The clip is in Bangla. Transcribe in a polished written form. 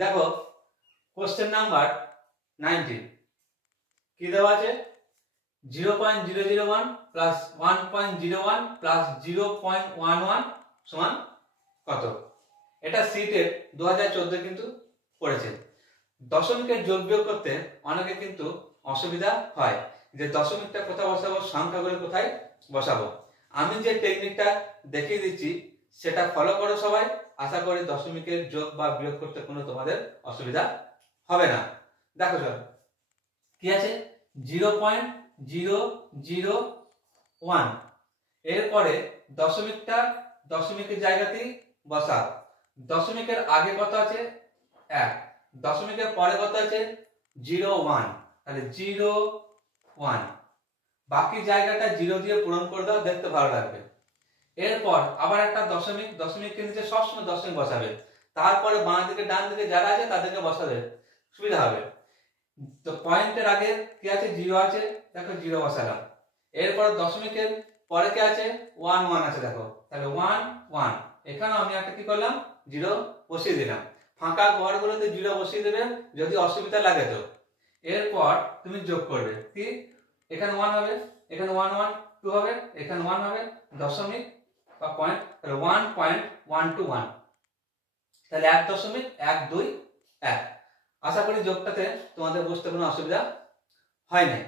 দেখো কোশ্চেন নাম্বার 19 কি দেওয়া আছে 0.001 প্লাস 1.01 প্লাস 0.11 সমান কত? এটা সিটের 2014 কিন্তু পড়েছে। দশমিকের যোগ বিয়োগ করতে অনেকে কিন্তু অসুবিধা হয় যে দশমিকটা কোথায় বসাবো, সংখ্যাগুলো কোথায় বসাবো। আমি যে টেকনিকটা দেখিয়ে দিচ্ছি সেটা ফলো করো সবাই। আশা করি দশমিকের যোগ বা বিয়োগ করতে কোনো তোমাদের অসুবিধা হবে না। দেখো চলো কি আছে 0.001 এরপরে দশমিকের জায়গাতেই বসা। দশমিকের আগে কত আছে 1, দশমিকের পরে কত আছে 0.1, তাহলে 0.1 বাকি জায়গাটা 0 দিয়ে পূরণ করে দাও, দেখতে ভালো লাগবে। এরপর আবার একটা দশমিকের নিচে সবসময় দশমিক বসাবে, তারপরে বাঁ দিকে ডান দিকে যারা আছে তাদেরকে বসাবে, সুবিধা হবে। তো পয়েন্টের আগে কি আছে 0 আছে, দেখো 0 বসালাম। এরপর দশমিকের পরে কি আছে 1 আছে, দেখো তাহলে 1 এখানে আমি একটা কি করলাম 0 বসিয়ে দিলাম। ফাঁকা ঘরগুলোতে 0 বসিয়ে দেবে যদি অসুবিধা লাগে তো। এরপর তুমি যোগ করবে কি, এখানে 1 হবে, এখানে 1 2 হবে, এখানে 1 হবে, দশমিক বা পয়েন্ট, তাহলে 1.121, তাহলে 1.121। আশা করি যোগটাতে তোমাদের বুঝতে কোনো অসুবিধা হয় না।